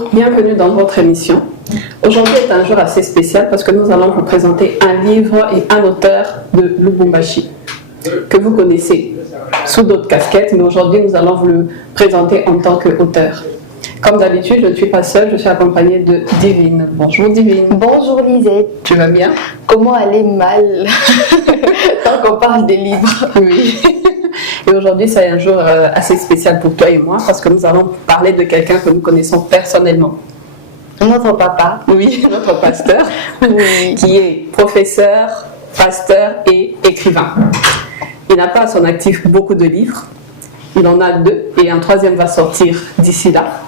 Bonjour, bienvenue dans votre émission. Aujourd'hui est un jour assez spécial parce que nous allons vous présenter un livre et un auteur de Lubumbashi que vous connaissez sous d'autres casquettes, mais aujourd'hui nous allons vous le présenter en tant qu'auteur. Comme d'habitude, je ne suis pas seule, je suis accompagnée de Divine. Bonjour Divine. Bonjour Lisette. Tu vas bien? Comment aller mal tant qu'on parle des livres? Oui. Et aujourd'hui, c'est un jour assez spécial pour toi et moi parce que nous allons parler de quelqu'un que nous connaissons personnellement. Notre papa. Oui, notre pasteur, Oui. qui est professeur, pasteur et écrivain. Il n'a pas à son actif beaucoup de livres. Il en a 2 et un 3e va sortir d'ici là.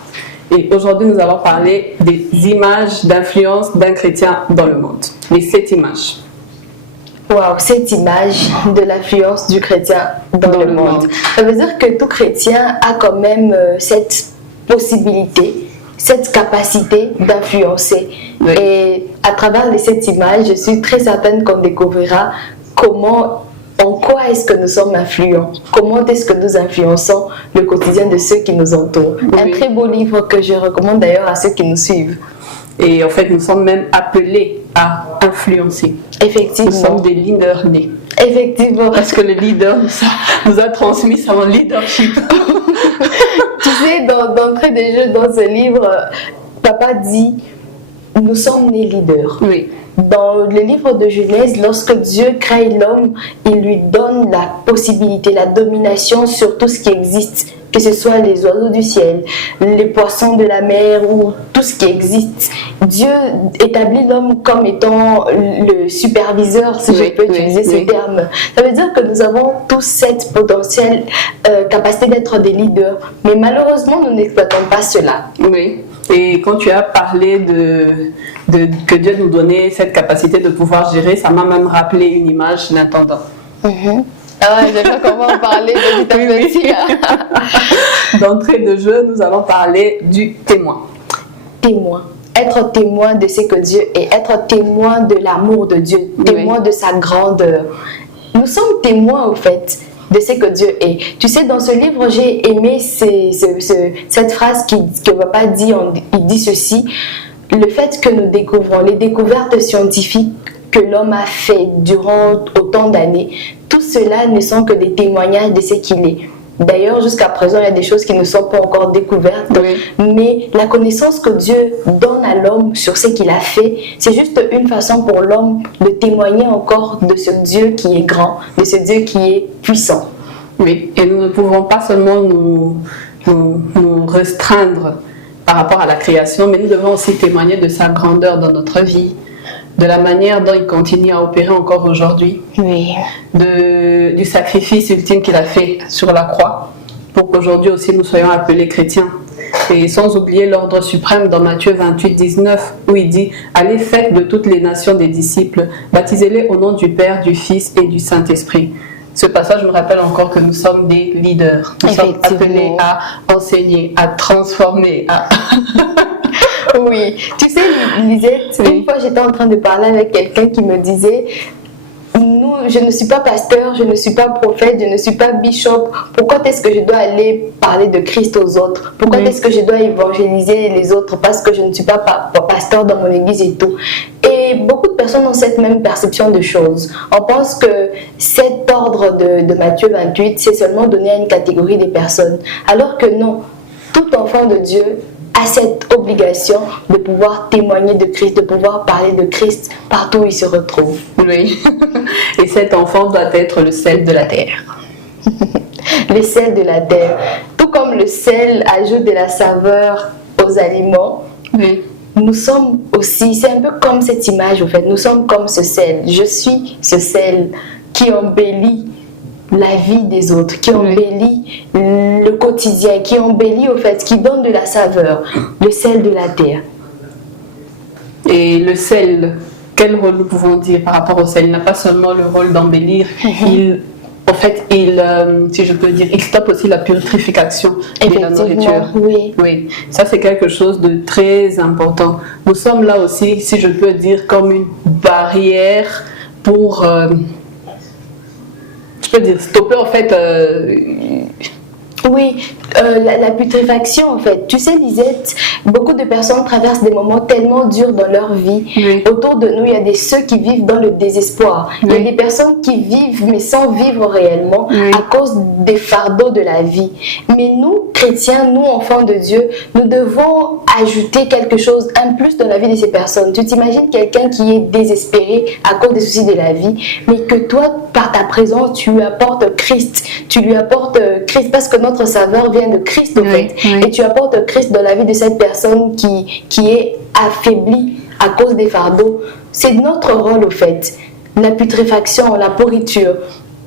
Et aujourd'hui, nous allons parler des images d'influence d'un chrétien dans le monde. Les 7 images. Waouh, cette image de l'influence du chrétien dans le monde. Ça veut dire que tout chrétien a quand même cette possibilité, cette capacité d'influencer. Oui. Et à travers les 7 images, je suis très certaine qu'on découvrira en quoi est-ce que nous sommes influents, comment est-ce que nous influençons le quotidien de ceux qui nous entourent. Oui. Un très beau livre que je recommande d'ailleurs à ceux qui nous suivent. Et en fait, nous sommes même appelés à influencer. Effectivement. Nous sommes des leaders nés. Effectivement. Parce que le leader nous a transmis son leadership. Tu sais, d'entrée de jeu dans ce livre, papa dit, nous sommes nés leaders. Oui. Dans le livre de Genèse, lorsque Dieu crée l'homme, il lui donne la possibilité, la domination sur tout ce qui existe, que ce soit les oiseaux du ciel, les poissons de la mer ou tout ce qui existe. Dieu établit l'homme comme étant le superviseur, si je peux utiliser ce terme. Ça veut dire que nous avons tous cette potentielle capacité d'être des leaders, mais malheureusement, nous n'exploitons pas cela. Oui. Et quand tu as parlé que Dieu nous donnait cette capacité de pouvoir gérer, ça m'a même rappelé une image d'intendant. Ah, je sais pas comment en parler de petit à petit. D'entrée de jeu, nous allons parler du témoin. Témoin. Être témoin de ce que Dieu est, être témoin de l'amour de Dieu, témoin de sa grandeur. Nous sommes témoins au fait de ce que Dieu est. Tu sais, dans ce livre, j'ai aimé cette phrase que papa dit, il dit ceci, le fait que nous découvrons, les découvertes scientifiques que l'homme a fait durant autant d'années, tout cela ne sont que des témoignages de ce qu'il est. D'ailleurs, jusqu'à présent, il y a des choses qui ne sont pas encore découvertes, mais la connaissance que Dieu donne à l'homme sur ce qu'il a fait, c'est juste une façon pour l'homme de témoigner encore de ce Dieu qui est grand, de ce Dieu qui est puissant. Oui, et nous ne pouvons pas seulement nous restreindre par rapport à la création, mais nous devons aussi témoigner de sa grandeur dans notre vie, de la manière dont il continue à opérer encore aujourd'hui, du sacrifice ultime qu'il a fait sur la croix, pour qu'aujourd'hui aussi nous soyons appelés chrétiens. Et sans oublier l'ordre suprême dans Matthieu 28, 19, où il dit « Allez, faites de toutes les nations des disciples, baptisez-les au nom du Père, du Fils et du Saint-Esprit. » Ce passage me rappelle encore que nous sommes des leaders. Nous sommes appelés à enseigner, à transformer, à... Oui, tu sais, Lisette, une fois j'étais en train de parler avec quelqu'un qui me disait je ne suis pas pasteur, je ne suis pas prophète, je ne suis pas bishop. Pourquoi est-ce que je dois aller parler de Christ aux autres? Pourquoi est-ce que je dois évangéliser les autres? Parce que je ne suis pas pasteur dans mon église et tout. Et beaucoup de personnes ont cette même perception de choses. On pense que cet ordre de Matthieu 28, c'est seulement donné à une catégorie de personnes. Alors que non, tout enfant de Dieu a cette obligation de pouvoir témoigner de Christ, de pouvoir parler de Christ partout où il se retrouve. Oui, et cet enfant doit être le sel de la terre. Le sel de la terre. Tout comme le sel ajoute de la saveur aux aliments, nous sommes aussi, c'est un peu comme cette image au fait, nous sommes comme ce sel. Je suis ce sel qui embellit la vie des autres, qui embellit le quotidien, qui embellit au fait, qui donne de la saveur, le sel de la terre. Et le sel, quel rôle nous pouvons dire par rapport au sel? Il n'a pas seulement le rôle d'embellir, en fait, si je peux dire, il stoppe aussi la purification de la nourriture. Oui, ça c'est quelque chose de très important. Nous sommes là aussi, si je peux dire, comme une barrière pour... je peux dire stopper en fait Oui, la putréfaction en fait. Tu sais Lisette, beaucoup de personnes traversent des moments tellement durs dans leur vie. Oui. Autour de nous, il y a ceux qui vivent dans le désespoir. Oui. Il y a des personnes qui vivent mais sans vivre réellement à cause des fardeaux de la vie. Mais nous, chrétiens, nous enfants de Dieu, nous devons ajouter quelque chose, un plus dans la vie de ces personnes. Tu t'imagines quelqu'un qui est désespéré à cause des soucis de la vie, mais que toi, par ta présence, tu lui apportes Christ. Tu lui apportes Christ parce que notre saveur vient de Christ en fait. Et tu apportes Christ dans la vie de cette personne qui est affaiblie à cause des fardeaux. C'est notre rôle au fait. La putréfaction, la pourriture,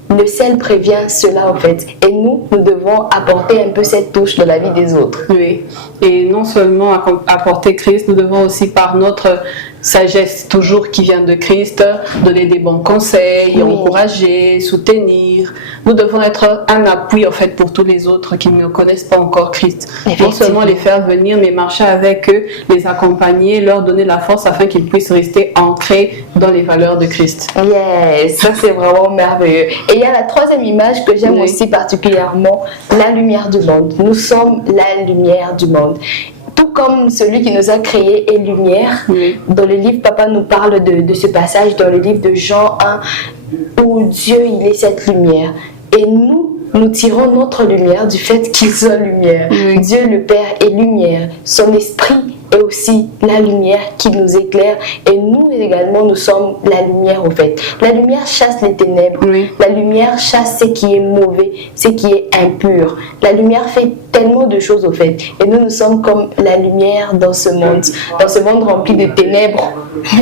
le sel prévient cela en fait. Et nous devons apporter un peu cette touche dans la vie des autres. Oui. Et non seulement apporter Christ, nous devons aussi par notre sagesse toujours qui vient de Christ, donner des bons conseils, encourager, soutenir. Nous devons être un appui en fait pour tous les autres qui ne connaissent pas encore Christ. Non seulement les faire venir, mais marcher avec eux, les accompagner, leur donner la force afin qu'ils puissent rester ancrés dans les valeurs de Christ. Yes, ça c'est vraiment merveilleux. Et il y a la troisième image que j'aime aussi particulièrement, la lumière du monde. Nous sommes la lumière du monde. Tout comme celui qui nous a créés est lumière. Dans le livre, Papa nous parle de ce passage dans le livre de Jean 1 où Dieu il est cette lumière. Et nous tirons notre lumière du fait qu'il soit lumière. Dieu le Père est lumière. Son esprit est aussi la lumière qui nous éclaire. Et nous également, nous sommes la lumière au fait. La lumière chasse les ténèbres. La lumière chasse ce qui est mauvais, ce qui est impur. La lumière fait tellement de choses au fait. Et nous sommes comme la lumière dans ce monde rempli de ténèbres.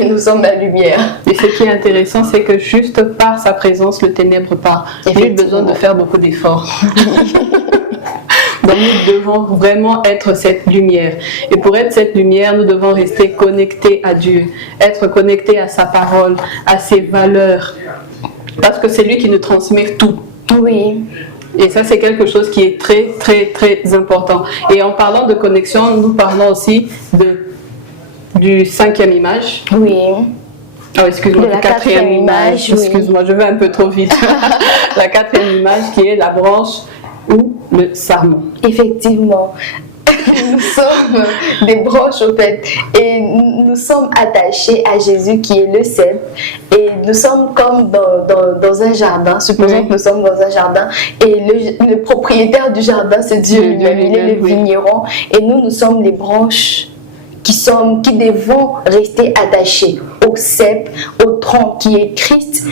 Et nous sommes la lumière. Et ce qui est intéressant, c'est que juste par sa présence, le ténèbre part. Il n'y a besoin de faire beaucoup d'efforts. Donc nous devons vraiment être cette lumière. Et pour être cette lumière, nous devons rester connectés à Dieu, être connectés à sa parole, à ses valeurs. Parce que c'est lui qui nous transmet tout. Oui. Et ça, c'est quelque chose qui est très, très, très important. Et en parlant de connexion, nous parlons aussi du cinquième image. Oui. Oh, excuse-moi, la quatrième image. Excuse-moi, je vais un peu trop vite. La quatrième image qui est la branche ou le sarment. Effectivement. Nous sommes des branches au fait et nous sommes attachés à Jésus qui est le cep et nous sommes comme dans un jardin. Supposons que nous sommes dans un jardin et le propriétaire du jardin c'est Dieu lui-même, il est le vigneron et nous sommes les branches qui devons rester attachés au cep, au tronc qui est Christ.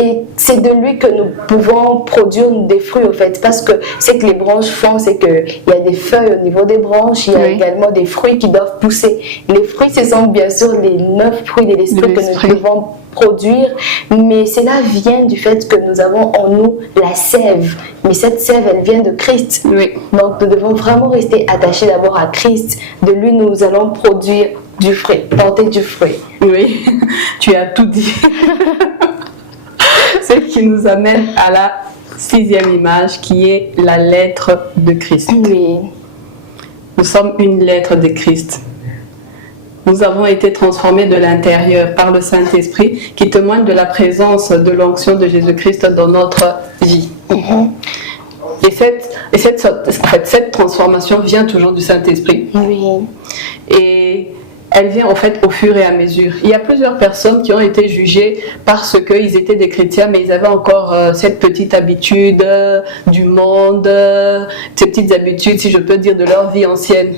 Et c'est de lui que nous pouvons produire des fruits au fait. Parce que ce que les branches font, c'est qu'il y a des feuilles au niveau des branches, il y a également des fruits qui doivent pousser. Les fruits, ce sont bien sûr les 9 fruits de l'esprit que nous devons produire. Mais cela vient du fait que nous avons en nous la sève. Mais cette sève, elle vient de Christ. Donc nous devons vraiment rester attachés d'abord à Christ. De lui, nous allons produire du fruit, porter du fruit. Oui, tu as tout dit. Ce qui nous amène à la sixième image qui est la lettre de Christ. Oui. Nous sommes une lettre de Christ. Nous avons été transformés de l'intérieur par le Saint-Esprit qui témoigne de la présence de l'onction de Jésus-Christ dans notre vie. Et cette transformation vient toujours du Saint-Esprit. Oui. Et elle vient en fait au fur et à mesure. Il y a plusieurs personnes qui ont été jugées parce qu'ils étaient des chrétiens, mais ils avaient encore cette petite habitude du monde, ces petites habitudes, si je peux dire, de leur vie ancienne.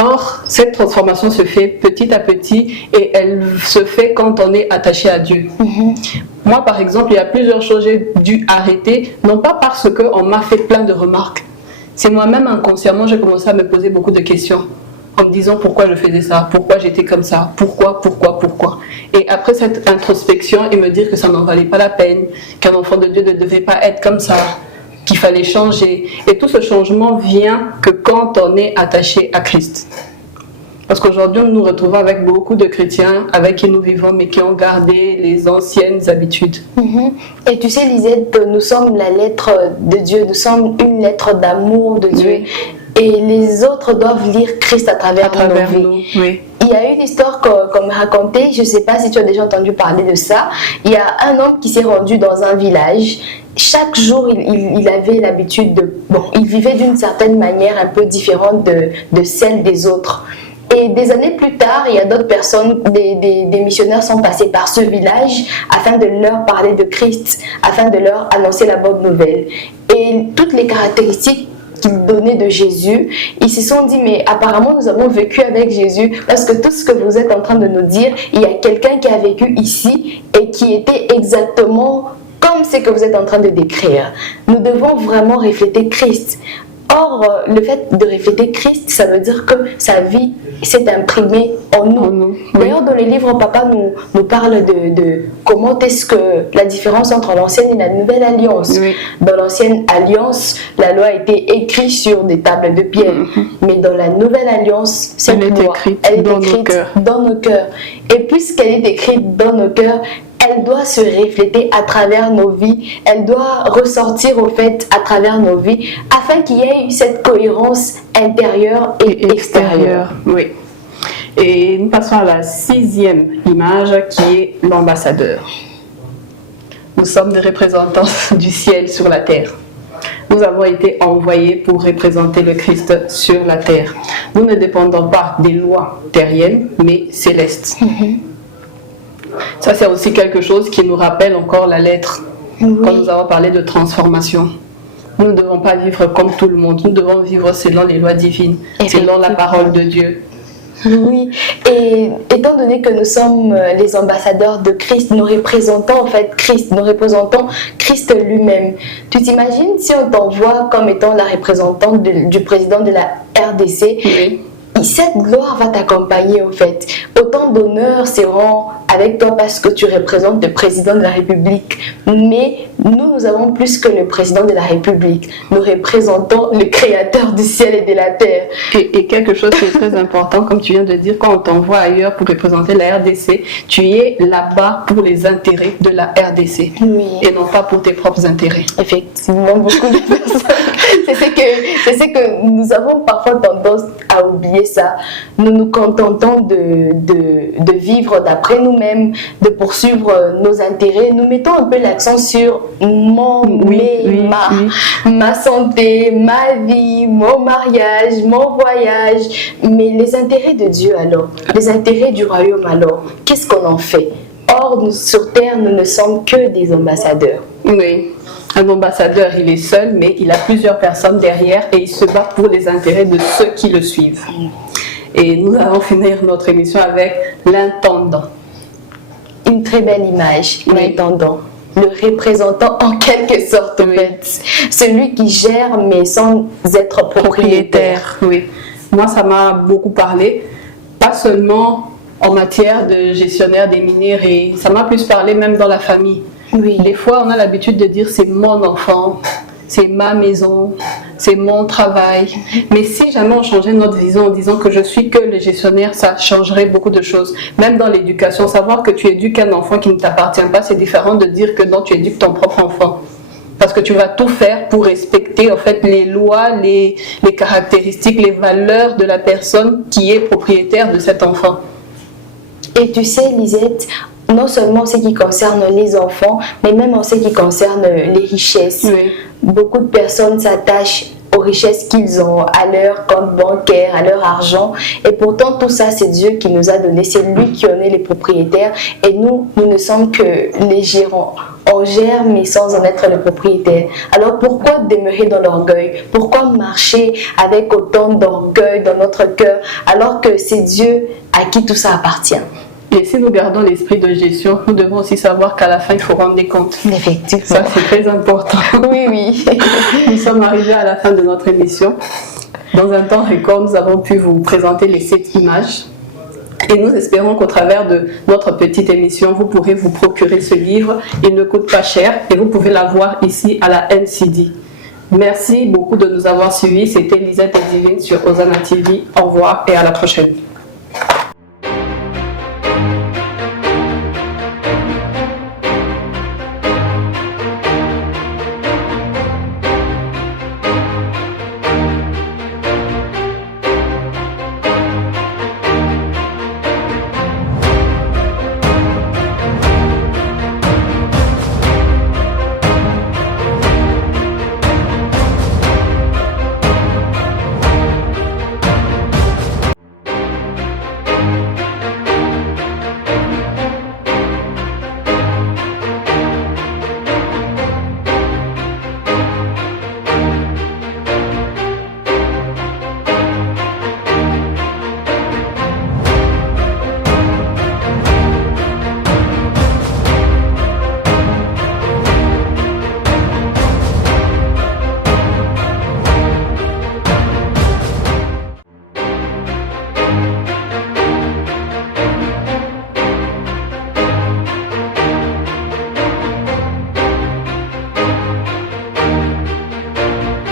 Or, cette transformation se fait petit à petit et elle se fait quand on est attaché à Dieu. Moi, par exemple, il y a plusieurs choses que j'ai dû arrêter, non pas parce qu'on m'a fait plein de remarques. C'est moi-même inconsciemment, j'ai commencé à me poser beaucoup de questions. En me disant pourquoi je faisais ça, pourquoi j'étais comme ça, pourquoi. Et après cette introspection et me dire que ça n'en valait pas la peine, qu'un enfant de Dieu ne devait pas être comme ça, qu'il fallait changer. Et tout ce changement vient que quand on est attaché à Christ. Parce qu'aujourd'hui, nous nous retrouvons avec beaucoup de chrétiens avec qui nous vivons, mais qui ont gardé les anciennes habitudes. Et tu sais, Lisette, nous sommes la lettre de Dieu, nous sommes une lettre d'amour de Dieu. Et les autres doivent lire Christ à travers nos vies. Il y a une histoire qu'on me racontait, je ne sais pas si tu as déjà entendu parler de ça. Il y a un homme qui s'est rendu dans un village. Chaque jour, il avait l'habitude de... Bon, il vivait d'une certaine manière un peu différente de celle des autres. Et des années plus tard, il y a d'autres personnes, des missionnaires sont passés par ce village afin de leur parler de Christ, afin de leur annoncer la bonne nouvelle. Et toutes les caractéristiques qu'ils donnaient de Jésus, ils se sont dit, mais apparemment nous avons vécu avec Jésus, parce que tout ce que vous êtes en train de nous dire, il y a quelqu'un qui a vécu ici et qui était exactement comme ce que vous êtes en train de décrire. Nous devons vraiment refléter Christ. Or, le fait de refléter Christ, ça veut dire que sa vie s'est imprimée en nous. D'ailleurs, dans les livres, papa nous parle de comment est-ce que la différence entre l'ancienne et la nouvelle alliance. Oui. Dans l'ancienne alliance, la loi a été écrite sur des tables de pierre. Mais dans la nouvelle alliance, cette loi, elle est écrite dans nos cœurs. Et puisqu'elle est écrite dans nos cœurs, elle doit se refléter à travers nos vies, elle doit ressortir au fait à travers nos vies, afin qu'il y ait cette cohérence intérieure et extérieure. Oui. Et nous passons à la 6e image qui est l'ambassadeur. Nous sommes des représentants du ciel sur la terre. Nous avons été envoyés pour représenter le Christ sur la terre. Nous ne dépendons pas des lois terriennes, mais célestes. Ça, c'est aussi quelque chose qui nous rappelle encore la lettre, quand nous avons parlé de transformation. Nous ne devons pas vivre comme tout le monde, nous devons vivre selon les lois divines, selon la parole de Dieu. Oui, et étant donné que nous sommes les ambassadeurs de Christ, nous représentons en fait Christ, nous représentons Christ lui-même. Tu t'imagines si on t'envoie comme étant la représentante du président de la RDC, cette gloire va t'accompagner au fait. Autant d'honneurs seront avec toi parce que tu représentes le président de la République. Mais nous avons plus que le président de la République. Nous représentons le créateur du ciel et de la terre. Et quelque chose qui est très important, comme tu viens de dire, quand on t'envoie ailleurs pour représenter la RDC, tu es là-bas pour les intérêts de la RDC. Oui. Et non pas pour tes propres intérêts. Effectivement, beaucoup de personnes. C'est ce que nous avons parfois tendance à oublier ça. Nous nous contentons de vivre d'après nous-mêmes, de poursuivre nos intérêts. Nous mettons un peu l'accent sur ma santé, ma vie, mon mariage, mon voyage. Mais les intérêts de Dieu alors, les intérêts du royaume alors, qu'est-ce qu'on en fait? Or, sur terre, nous ne sommes que des ambassadeurs. Oui. Un ambassadeur, il est seul, mais il a plusieurs personnes derrière et il se bat pour les intérêts de ceux qui le suivent. Et nous allons finir notre émission avec l'intendant. Une très belle image, l'intendant. Le représentant en quelque sorte, en fait. Celui qui gère mais sans être propriétaire. Oui. Moi, ça m'a beaucoup parlé. Pas seulement en matière de gestionnaire des minéraux, ça m'a plus parlé même dans la famille. Oui. Des fois, on a l'habitude de dire c'est mon enfant, c'est ma maison, c'est mon travail. Mais si jamais on changeait notre vision en disant que je suis que le gestionnaire, ça changerait beaucoup de choses. Même dans l'éducation, savoir que tu éduques un enfant qui ne t'appartient pas, c'est différent de dire que non, tu éduques ton propre enfant. Parce que tu vas tout faire pour respecter en fait les lois, les caractéristiques, les valeurs de la personne qui est propriétaire de cet enfant. Et tu sais, Lisette, non seulement en ce qui concerne les enfants, mais même en ce qui concerne les richesses. Oui. Beaucoup de personnes s'attachent aux richesses qu'ils ont, à leur compte bancaire, à leur argent. Et pourtant, tout ça, c'est Dieu qui nous a donné. C'est lui qui en est les propriétaires. Et nous ne sommes que les gérants. On gère, mais sans en être le propriétaire. Alors, pourquoi demeurer dans l'orgueil? Pourquoi marcher avec autant d'orgueil dans notre cœur, alors que c'est Dieu à qui tout ça appartient? Et si nous gardons l'esprit de gestion, nous devons aussi savoir qu'à la fin, il faut rendre des comptes. Effectivement. Ça, c'est très important. Oui. Nous sommes arrivés à la fin de notre émission. Dans un temps record, nous avons pu vous présenter les 7 images. Et nous espérons qu'au travers de notre petite émission, vous pourrez vous procurer ce livre. Il ne coûte pas cher et vous pouvez l'avoir ici à la NCD. Merci beaucoup de nous avoir suivis. C'était Lisette et Divine sur Hosanna TV. Au revoir et à la prochaine.